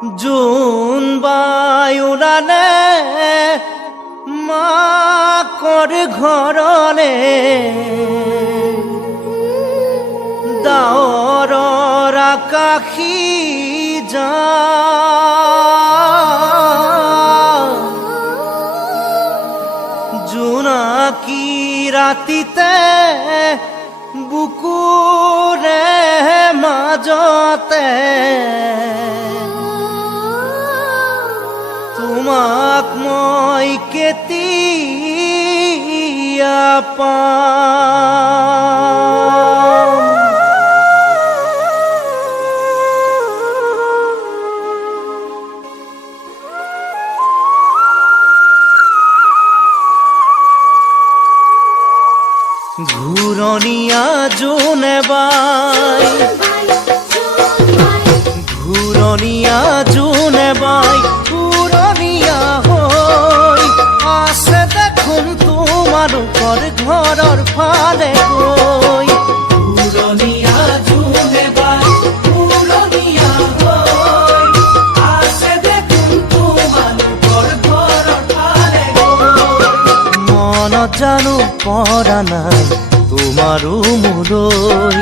জুন বায়ুৰানে মাকৰ ঘৰলে ডাৱৰৰ আকাশী যা জোনাকী ৰাতিতে বুকুৰে মাজতে তোমাক মই কেতিয়া পাম। ঘূৰণীয়া জোনে বাই ঘূৰণীয়া জোনে বাই পুৰণীয়া হৈ আছে দেখোন তোমালোকৰ ঘৰৰ ফালে গৈ। ঘূৰণীয়া জোনে বাই পুৰণীয়া হৈ আছে দেখোন তোমালোকৰ ঘৰৰ ফালে গৈ। মনত জানো পৰা নাই তোমাৰো মোলৈ,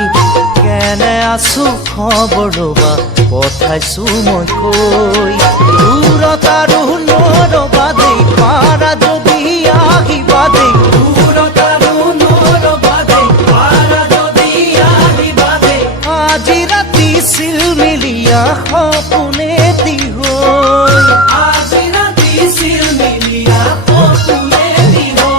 কেনে আছো খবৰ ল'বা পঠাইছো মই কৈ। দূৰত আৰু নৰবা দেই, পাৰা যদি আহিবা দেই। দূৰত আৰু নৰবা দেই, পাৰা যদি আহিবা দেই। আজি ৰাতি চিলমিলিয়া সপোনেদি হৈ, আজি ৰাতি চিলমিলিয়া সপোনেদি হৈ।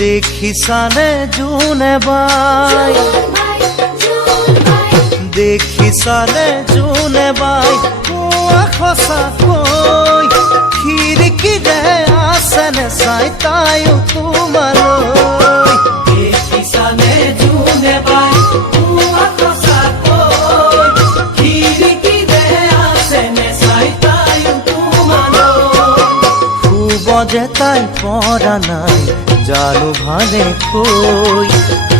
দেখিছানে জোনে বাই, দেখিছানে জোনে বাই কোৱা সঁচাকৈ। খিৰিকীৰে আছেনে চাই তাইও তোমালৈ। দেখিছানে জোনে বাই কোৱা সঁচাকৈ। খিৰিকীৰে আছেনে চাই তাইও তোমালৈ। শুব যে তাই পৰা নাই জানো ভালে কৈ।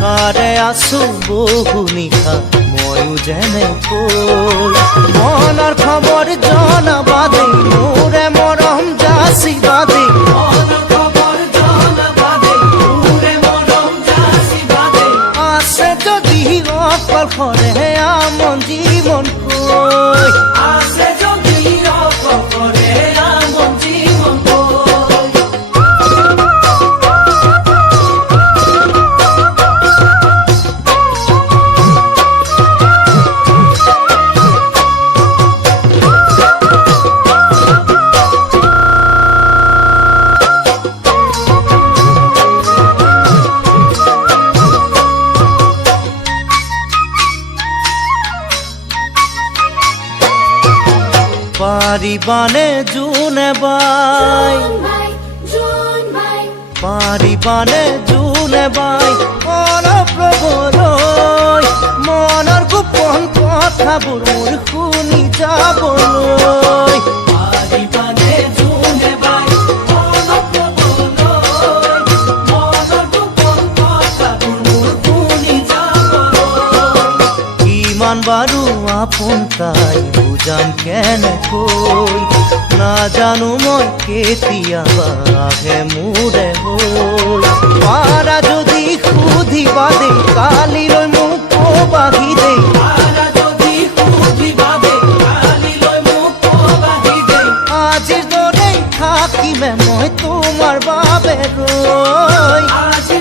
কাৰে আছো বহু নিশা ময়ো যেনেকৈ। মনৰ খবৰ জনাবা দেই, মোৰে মৰম যাচিবা দেই। মনৰ খবৰ জনাবা দেই, মোৰে মৰম যাচিবা দেই। আছে যদি অকলশৰে আমন জীৱনকৈ। আছে যদি অকলশৰে আমন জীৱনকৈ। পাৰিবানে জোনে বাই, পাৰিবানে জোনে বাই অলপ ৰ'বলৈ। মনৰ গোপন কথাবোৰ মোৰ শুনি যাবলৈ। পাৰিবানে জোনে বাই অলপ ৰ'বলৈ। মনৰ গোপন কথাবোৰ মোৰ শুনি যাবলৈ। কিমান বাৰু আপোন তাই বুজাম কেনেকৈ। নাজানো মই কেতিয়াবা আহে মোৰে হৈ। পাৰা যদি সুধিবা দেই, কালিলৈ মোক ক'বাহি দেই। পাৰা যদি সুধিবা দেই, কালিলৈ মোক ক'বাহি দেই। আজিৰ দৰেই থাকিমে মই তোমাৰ বাবে ৰৈ। আজি